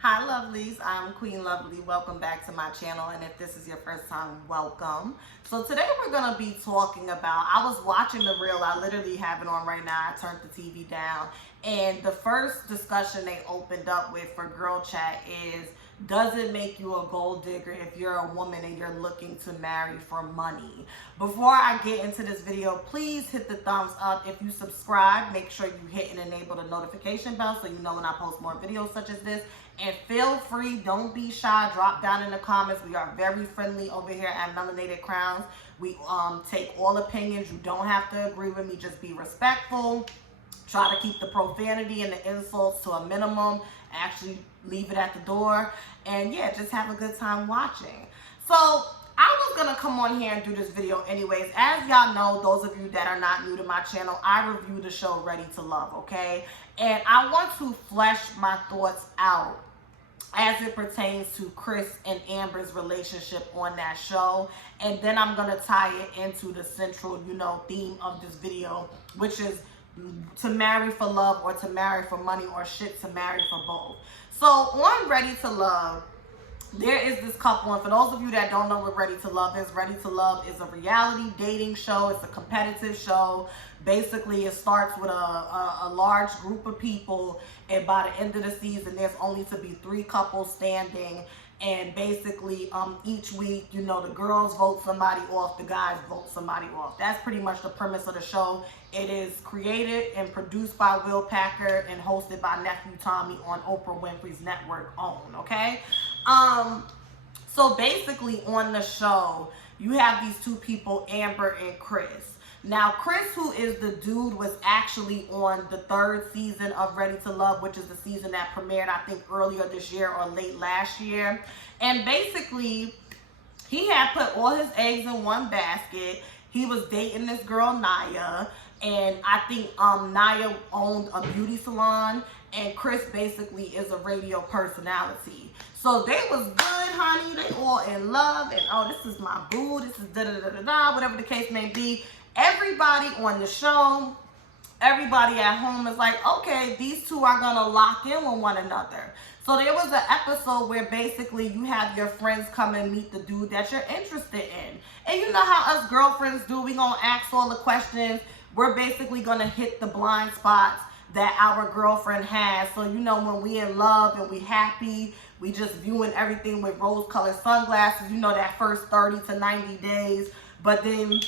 Hi lovelies, I'm Queen Lovelee. Welcome back to my channel, and if this is your first time, welcome. So today we're going to be talking about, I was watching the reel, I literally have it on right now, I turned the TV down, and the first discussion they opened up with for girl chat is, does it make you a gold digger if you're a woman and you're looking to marry for money? Before I get into this video, please hit the thumbs up. If you subscribe, make sure you hit and enable the notification bell so you know when I post more videos such as this. And feel free, don't be shy, drop down in the comments. We are very friendly over here at Melanated Crowns. We take all opinions. You don't have to agree with me, just be respectful. Try to keep the profanity and the insults to a minimum. Actually leave it at the door. And yeah, just have a good time watching. So I was going to come on here and do this video anyways. As y'all know, those of you that are not new to my channel, I review the show Ready to Love, okay? And I want to flesh my thoughts out as it pertains to KRIS and Amber's relationship on that show. And then I'm going to tie it into the central, theme of this video, which is to marry for love or to marry for money or shit to marry for both. So on Ready to Love, there is this couple, and for those of you that don't know what Ready to Love is a reality dating show. It's a competitive show. Basically, it starts with a large group of people, and by the end of the season, there's only to be 3 couples standing. And basically, each week, the girls vote somebody off, the guys vote somebody off. That's pretty much the premise of the show. It is created and produced by Will Packer and hosted by Nephew Tommy on Oprah Winfrey's network OWN, okay? So basically on the show, you have these 2 people, Amber and KRIS. Now, KRIS, who is the dude, was actually on the 3rd season of Ready to Love, which is the season that premiered, I think, earlier this year or late last year. And basically, he had put all his eggs in one basket. He was dating this girl, Naya. And I think Naya owned a beauty salon. And KRIS basically is a radio personality. So they was good, honey. They all in love. And, oh, this is my boo. This is da-da-da-da-da, whatever the case may be. Everybody on the show, everybody at home is like, okay, these 2 are going to lock in with one another. So there was an episode where basically you have your friends come and meet the dude that you're interested in. And you know how us girlfriends do. We going to ask all the questions. We're basically going to hit the blind spots that our girlfriend has. So, when we in love and we happy, we just viewing everything with rose-colored sunglasses, that first 30 to 90 days. But then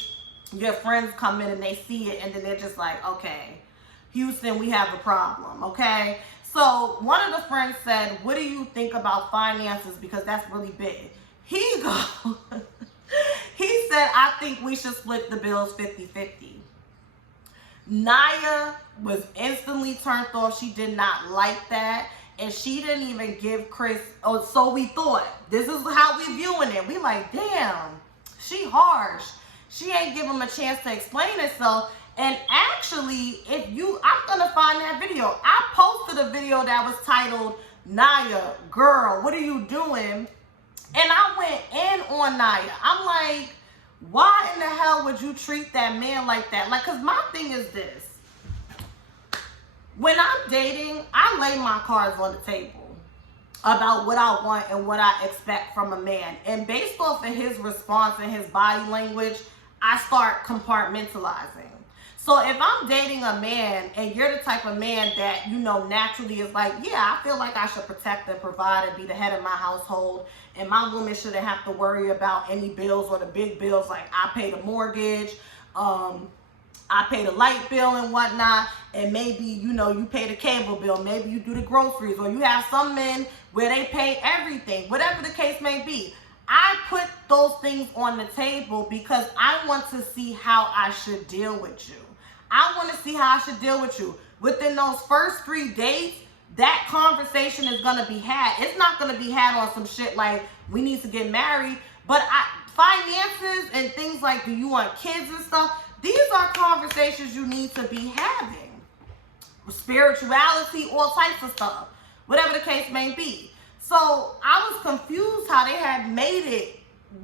your friends come in and they see it, and then they're just like, okay, Houston, we have a problem, okay? So one of the friends said, what do you think about finances? Because that's really big. He said, I think we should split the bills 50-50. Naya was instantly turned off. She did not like that. And she didn't even give KRIS, oh, so we thought. This is how we viewing it. We like, damn, she harsh. She ain't give him a chance to explain herself. And actually, I'm going to find that video. I posted a video that was titled, Naya, girl, what are you doing? And I went in on Naya. I'm like, why in the hell would you treat that man like that? Like, because my thing is this. When I'm dating, I lay my cards on the table about what I want and what I expect from a man. And based off of his response and his body language, I start compartmentalizing. So if I'm dating a man and you're the type of man that, naturally is like, yeah, I feel like I should protect and provide and be the head of my household, and my woman shouldn't have to worry about any bills or the big bills, like I pay the mortgage, I pay the light bill and whatnot, and maybe, you pay the cable bill, maybe you do the groceries, or you have some men where they pay everything, whatever the case may be. I put those things on the table because I want to see how I should deal with you. I want to see how I should deal with you. Within those first 3 dates, that conversation is going to be had. It's not going to be had on some shit like we need to get married. But finances and things like, do you want kids and stuff? These are conversations you need to be having. Spirituality, all types of stuff. Whatever the case may be. So I was confused how they had made it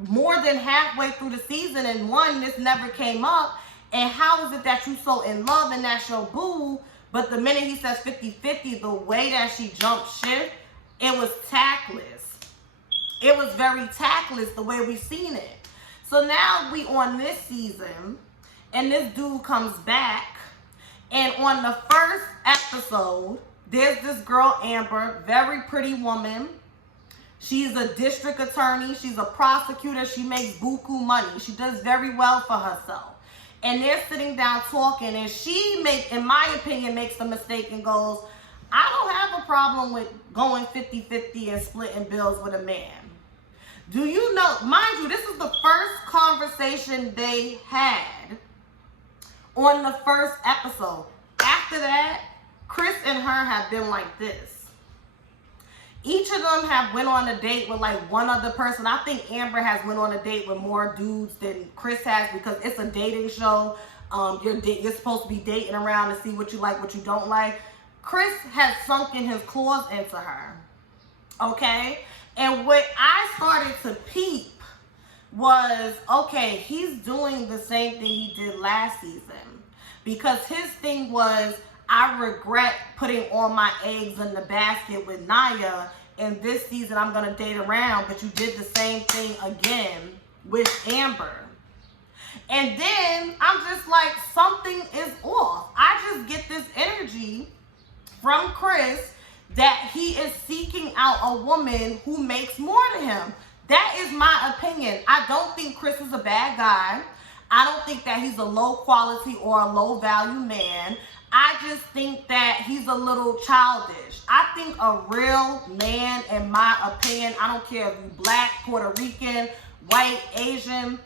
more than halfway through the season, and one, this never came up. And how is it that you so in love and that's your boo, but the minute he says 50-50, the way that she jumped ship, It was tactless. It was very tactless the way we seen it. So now we on this season, and this dude comes back, and on the first episode, there's this girl, Amber, very pretty woman. She's a district attorney. She's a prosecutor. She makes buku money. She does very well for herself. And they're sitting down talking, and she in my opinion, makes the mistake and goes, I don't have a problem with going 50-50 and splitting bills with a man. Do you know, mind you, this is the first conversation they had on the first episode. After that, KRIS and her have been like this. Each of them have went on a date with like one other person. I think Amber has went on a date with more dudes than KRIS has, because it's a dating show. You're supposed to be dating around to see what you like, what you don't like. KRIS has sunk in his claws into her. Okay? And what I started to peep was, okay, he's doing the same thing he did last season. Because his thing was, I regret putting all my eggs in the basket with Naya, and this season I'm going to date around, but you did the same thing again with Amber. And then I'm just like, something is off. I just get this energy from KRIS that he is seeking out a woman who makes more to him. That is my opinion. I don't think KRIS is a bad guy. I don't think that he's a low quality or a low value man. I just think that he's a little childish. I think a real man, in my opinion, I don't care if you're black, Puerto Rican, white, Asian,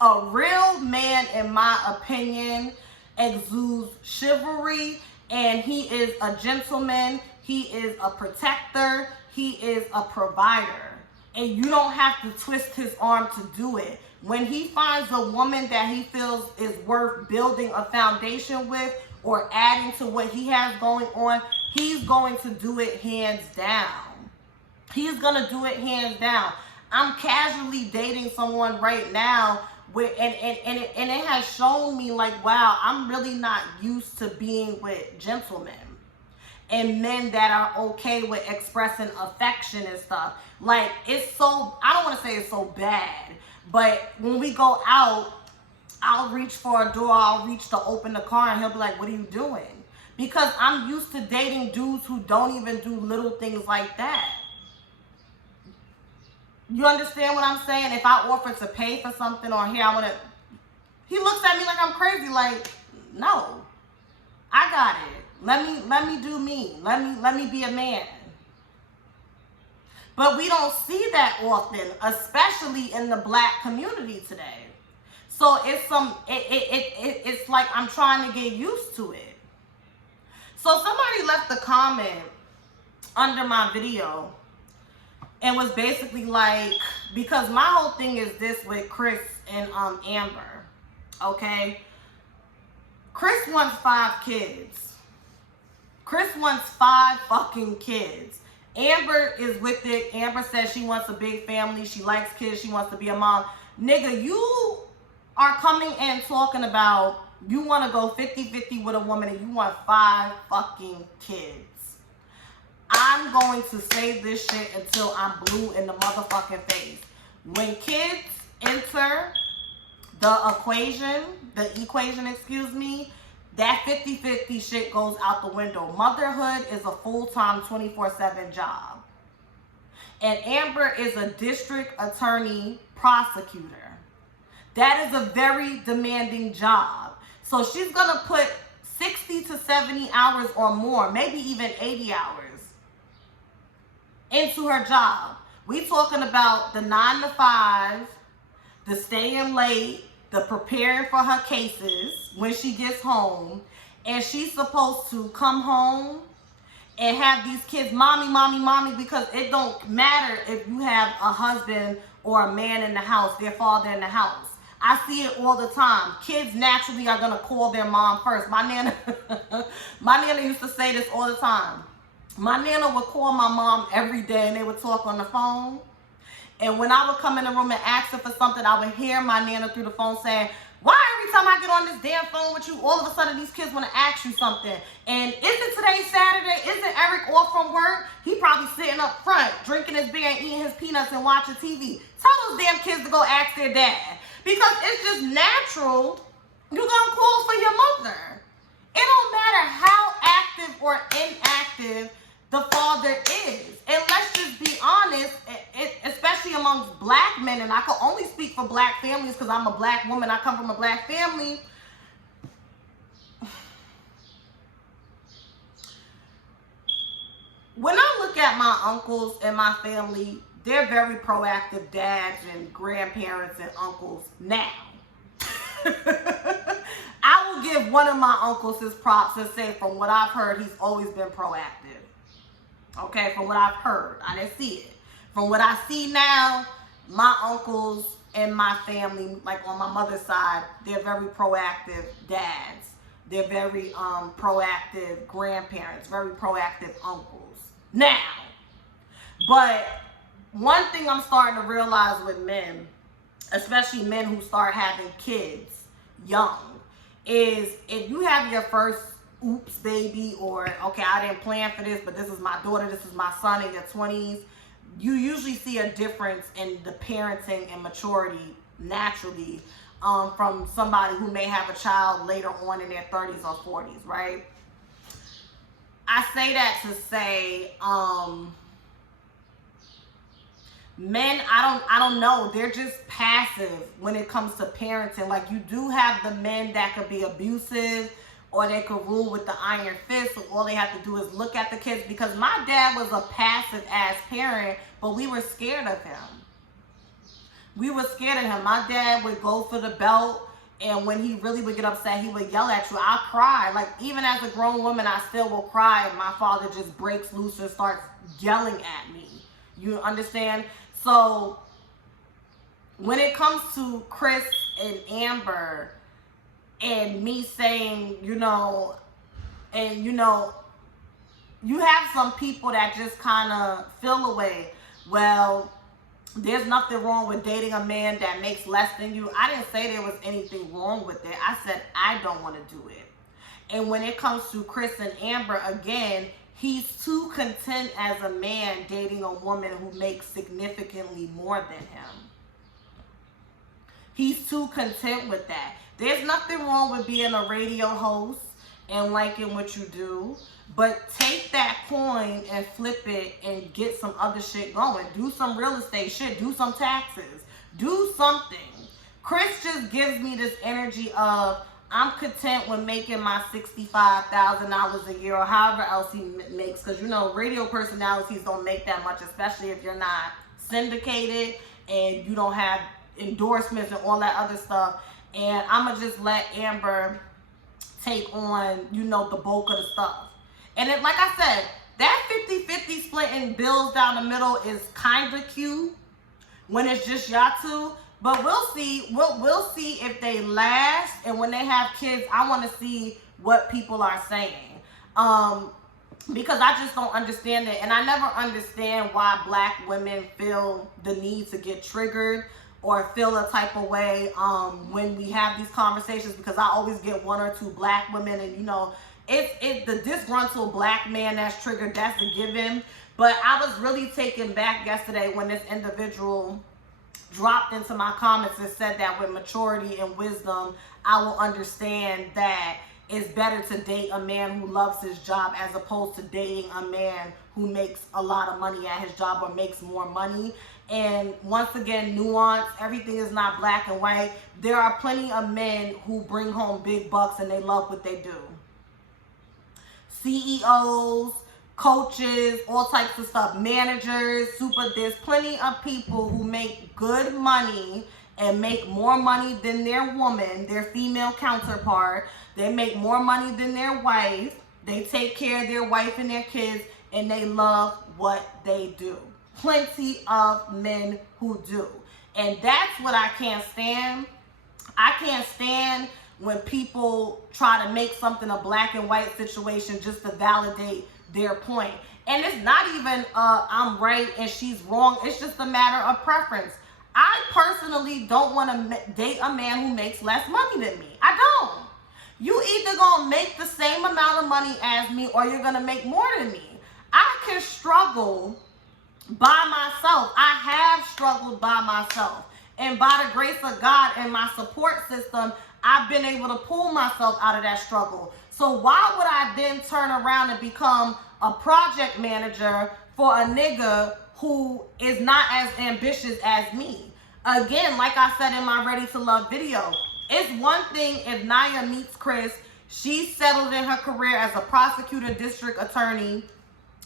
a real man, in my opinion, exudes chivalry, and he is a gentleman, he is a protector, he is a provider. And you don't have to twist his arm to do it. When he finds a woman that he feels is worth building a foundation with, or adding to what he has going on, he's going to do it hands down. He's gonna do it hands down. I'm casually dating someone right now and it has shown me like, wow, I'm really not used to being with gentlemen and men that are okay with expressing affection and stuff. Like, it's so, I don't want to say it's so bad, but when we go out, I'll reach for a door, I'll reach to open the car, and he'll be like, what are you doing? Because I'm used to dating dudes who don't even do little things like that. You understand what I'm saying? If I offer to pay for something, or here, I want to, he looks at me like I'm crazy, like, no, I got it. Let me do me. Let me be a man. But we don't see that often, especially in the black community today. So it's like I'm trying to get used to it. So somebody left a comment under my video and was basically like, because my whole thing is this with KRIS and Amber, okay? KRIS wants 5 kids. KRIS wants 5 fucking kids. Amber is with it. Amber says she wants a big family. She likes kids. She wants to be a mom. Nigga, you are coming and talking about you want to go 50-50 with a woman and you want 5 fucking kids. I'm going to say this shit until I'm blue in the motherfucking face. When kids enter the equation, excuse me, that 50-50 shit goes out the window. Motherhood is a full-time 24/7 job. And Amber is a district attorney prosecutor. That is a very demanding job. So she's going to put 60 to 70 hours or more, maybe even 80 hours into her job. We talking about the 9 to 5, the staying late, the preparing for her cases when she gets home. And she's supposed to come home and have these kids, mommy, mommy, mommy, because it don't matter if you have a husband or a man in the house, their father in the house. I see it all the time. Kids naturally are gonna call their mom first. My nana used to say this all the time. My nana would call my mom every day and they would talk on the phone. And when I would come in the room and ask her for something, I would hear my nana through the phone saying, why every time I get on this damn phone with you, all of a sudden these kids want to ask you something? And isn't today Saturday? Isn't Eric off from work? He probably sitting up front, drinking his beer and eating his peanuts and watching TV. Tell those damn kids to go ask their dad. Because it's just natural. You're going to call for your mother. It don't matter how active or inactive the father is. And let's just be honest, especially amongst black men, and I can only speak for black families because I'm a black woman, I come from a black family. When I look at my uncles and my family, they're very proactive dads and grandparents and uncles now. I will give one of my uncles his props and say from what I've heard, he's always been proactive. Okay, from what I've heard. I didn't see it. From what I see now, my uncles and my family, like on my mother's side, they're very proactive dads. They're very proactive grandparents, very proactive uncles. Now, but one thing I'm starting to realize with men, especially men who start having kids young, is if you have your first oops baby, or okay, I didn't plan for this, but this is my daughter, this is my son in your 20s, you usually see a difference in the parenting and maturity naturally from somebody who may have a child later on in their 30s or 40s, right? I say that to say, men, I don't know, they're just passive when it comes to parenting. Like, you do have the men that could be abusive, or they could rule with the iron fist, so all they have to do is look at the kids. Because my dad was a passive ass parent, but we were scared of him. We were scared of him. My dad would go for the belt, and when he really would get upset, he would yell at you. I cry. Like, even as a grown woman, I still will cry if my father just breaks loose and starts yelling at me. You understand? So when it comes to KRIS and Amber, and me saying, you know, and you know, you have some people that just kind of feel away. Well, there's nothing wrong with dating a man that makes less than you. I didn't say there was anything wrong with it. I said I don't want to do it. And when it comes to KRIS and Amber, again, he's too content as a man dating a woman who makes significantly more than him. He's too content with that. There's nothing wrong with being a radio host and liking what you do, but take that coin and flip it and get some other shit going. Do some real estate shit. Do some taxes. Do something. KRIS just gives me this energy of, I'm content with making my $65,000 a year or however else he makes. Because, you know, radio personalities don't make that much, especially if you're not syndicated and you don't have endorsements and all that other stuff. And I'm going to just let Amber take on, you know, the bulk of the stuff. And it, like I said, that 50-50 splitting bills down the middle is kind of cute when it's just y'all two. But we'll see. We'll see if they last. And when they have kids, I want to see what people are saying. Because I just don't understand it. And I never understand why black women feel the need to get triggered or feel a type of way when we have these conversations, because I always get one or two black women, and you know, it's the disgruntled black man that's triggered, that's a given. But I was really taken back yesterday when this individual dropped into my comments and said that with maturity and wisdom, I will understand that it's better to date a man who loves his job as opposed to dating a man who makes a lot of money at his job or makes more money. And once again, nuance, everything is not black and white. There are plenty of men who bring home big bucks and they love what they do. CEOs, coaches, all types of stuff, managers, there's plenty of people who make good money and make more money than their woman, their female counterpart. They make more money than their wife. They take care of their wife and their kids, and they love what they do. Plenty of men who do. And that's what I can't stand. I can't stand when people try to make something a black and white situation just to validate their point. And it's not even I'm right and she's wrong. It's just a matter of preference. I personally don't want to date a man who makes less money than me. I don't. You either gonna make the same amount of money as me or you're gonna make more than me. I can struggle by myself. I have struggled by myself. And by the grace of God and my support system, I've been able to pull myself out of that struggle. So why would I then turn around and become a project manager for a nigga who is not as ambitious as me? Again, like I said in my Ready to Love video, it's one thing if Naya meets KRIS, she's settled in her career as a prosecutor, district attorney,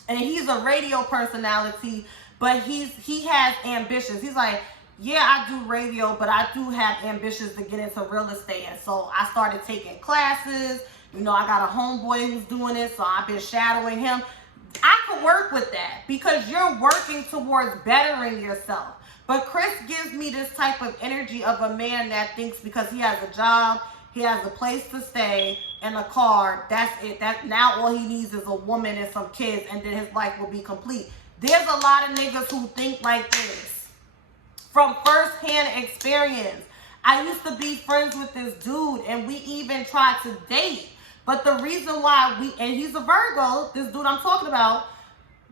and he's a radio personality, but he has ambitions. He's like, yeah, I do radio, but I do have ambitions to get into real estate. And so I started taking classes. You know, I got a homeboy who's doing it, so I've been shadowing him. I could work with that because you're working towards bettering yourself. But KRIS gives me this type of energy of a man that thinks because he has a job, he has a place to stay, and a car, that's it. That now all he needs is a woman and some kids, and then his life will be complete. There's a lot of niggas who think like this. From first-hand experience. I used to be friends with this dude, and we even tried to date. But the reason why and he's a Virgo, this dude I'm talking about,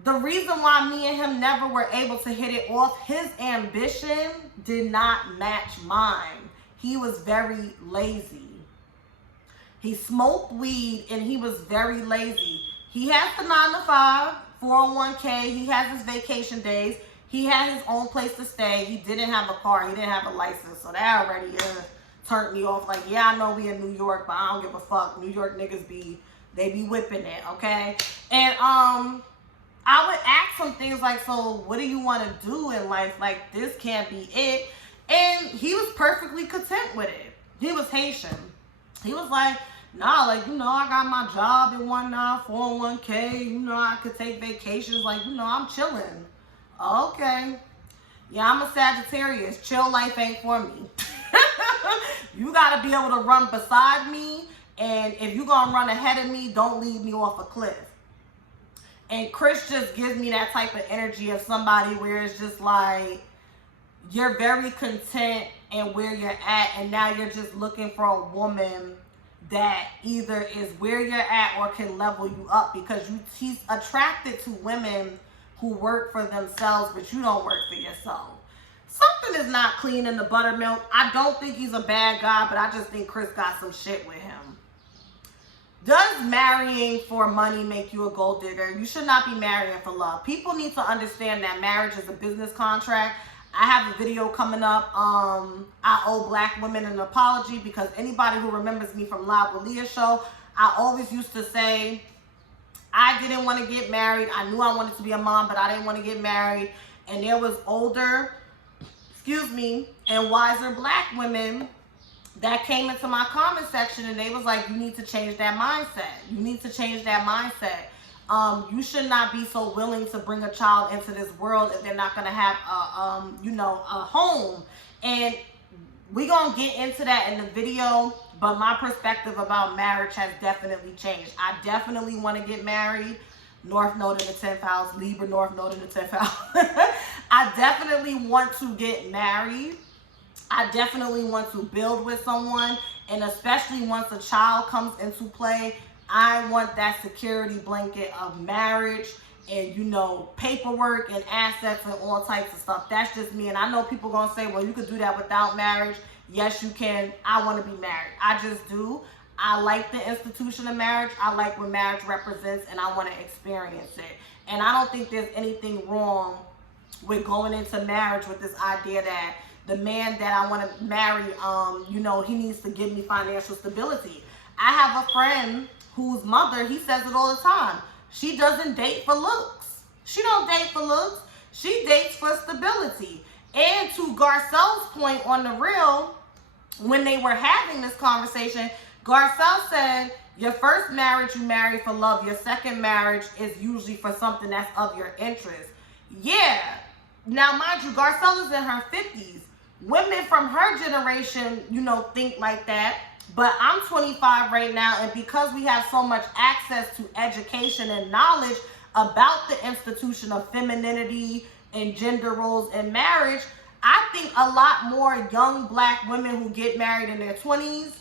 the reason why me and him never were able to hit it off, his ambition did not match mine. He was very lazy. He smoked weed, and he was very lazy. He has the 9-to-5, 401k, he has his vacation days. He had his own place to stay. He didn't have a car. He didn't have a license. So that already turned me off. Like, yeah, I know we in New York, but I don't give a fuck. New York niggas they be whipping it, okay? And I would ask him things like, so what do you want to do in life? Like, this can't be it. And he was perfectly content with it. He was Haitian. He was like, nah, like, you know, I got my job at 401k. You know, I could take vacations. Like, you know, I'm chilling. Okay. Yeah, I'm a Sagittarius. Chill life ain't for me. You got to be able to run beside me. And if you're going to run ahead of me, don't leave me off a cliff. And KRIS just gives me that type of energy of somebody where it's just like, you're very content in where you're at. And now you're just looking for a woman that either is where you're at or can level you up. Because he's attracted to women who work for themselves, but you don't work for yourself. Something is not clean in the buttermilk. I don't think he's a bad guy, but I just think KRIS got some shit with him. Does marrying for money make you a gold digger? You should not be marrying for love. People need to understand that marriage is a business contract. I have a video coming up. I owe black women an apology because anybody who remembers me from Lovelee show, I always used to say, I didn't want to get married. I knew I wanted to be a mom, but I didn't want to get married. And there was older, and wiser black women that came into my comment section and they was like, you need to change that mindset. You need to change that mindset. You should not be so willing to bring a child into this world if they're not going to have a home. And we're going to get into that in the video. But my perspective about marriage has definitely changed. I definitely want to get married. North Node in the 10th house. Libra, North Node in the 10th house. I definitely want to get married. I definitely want to build with someone. And especially once a child comes into play, I want that security blanket of marriage and, you know, paperwork and assets and all types of stuff. That's just me. And I know people going to say, well, you could do that without marriage. Yes, you can. I want to be married. I just do. I like the institution of marriage. I like what marriage represents, and I want to experience it. And I don't think there's anything wrong with going into marriage with this idea that the man that I want to marry, he needs to give me financial stability. I have a friend whose mother, he says it all the time. She doesn't date for looks. She don't date for looks. She dates for stability. And to Garcelle's point on the real, when they were having this conversation, Garcelle said, your first marriage you marry for love. Your second marriage is usually for something that's of your interest. Yeah. Now, mind you, Garcelle is in her 50s. Women from her generation, think like that. But I'm 25 right now, and because we have so much access to education and knowledge about the institution of femininity and gender roles in marriage, I think a lot more young black women who get married in their 20s,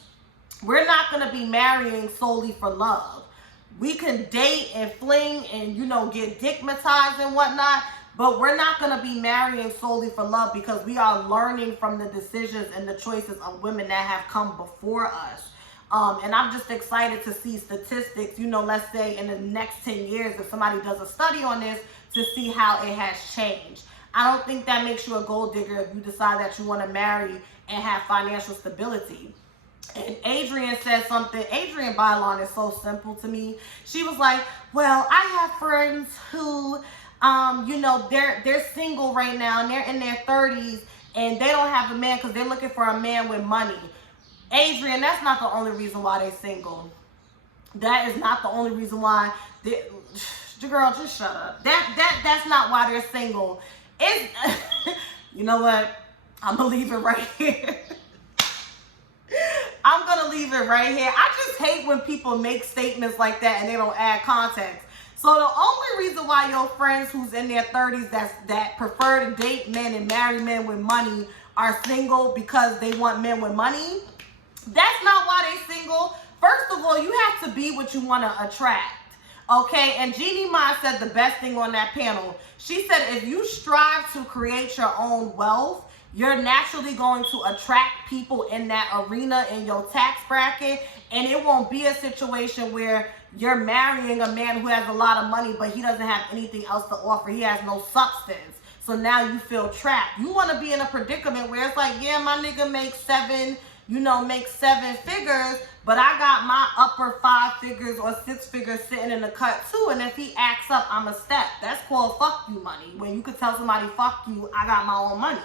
we're not going to be marrying solely for love. We can date and fling and, you know, get dickmatized and whatnot, but we're not going to be marrying solely for love, because we are learning from the decisions and the choices of women that have come before us. And I'm just excited to see statistics, you know, let's say in the next 10 years, if somebody does a study on this, to see how it has changed. I don't think that makes you a gold digger if you decide that you want to marry and have financial stability. And Adrian said something. Adrian Bylon is so simple to me. She was like, well, I have friends who, you know, they're single right now and they're in their 30s and they don't have a man because they're looking for a man with money. Adrian, that's not the only reason why they're single. That is not the only reason why. Girl, just shut up. That's not why they're single. It's, you know what? I'm going to leave it right here. I'm going to leave it right here. I just hate when people make statements like that and they don't add context. So the only reason why your friends who's in their 30s that prefer to date men and marry men with money are single because they want men with money, that's not why they're single. First of all, you have to be what you want to attract. Okay, and Jeannie Ma said the best thing on that panel. She said if you strive to create your own wealth, you're naturally going to attract people in that arena in your tax bracket, and it won't be a situation where you're marrying a man who has a lot of money, but he doesn't have anything else to offer. He has no substance. So now you feel trapped. You want to be in a predicament where it's like, yeah, my nigga makes seven figures, but I got my upper 5 figures or 6 figures sitting in the cut too. And if he acts up, I'm a step. That's called fuck you money. When you could tell somebody, fuck you, I got my own money.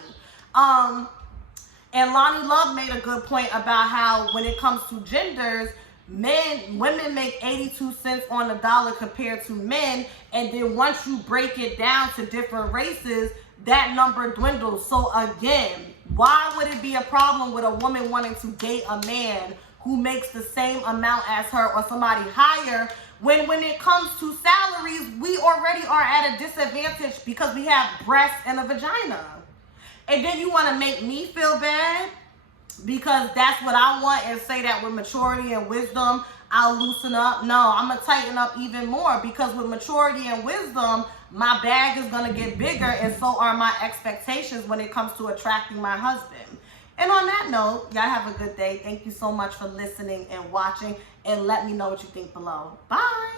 And Lonnie Love made a good point about how when it comes to genders, women make 82 cents on the dollar compared to men. And then once you break it down to different races, that number dwindles. So again, why would it be a problem with a woman wanting to date a man who makes the same amount as her or somebody higher, when it comes to salaries, we already are at a disadvantage because we have breasts and a vagina? And then you want to make me feel bad because that's what I want and say that with maturity and wisdom, I'll loosen up? No, I'm going to tighten up even more, because with maturity and wisdom, my bag is going to get bigger, and so are my expectations when it comes to attracting my husband. And on that note, y'all have a good day. Thank you so much for listening and watching, and let me know what you think below. Bye.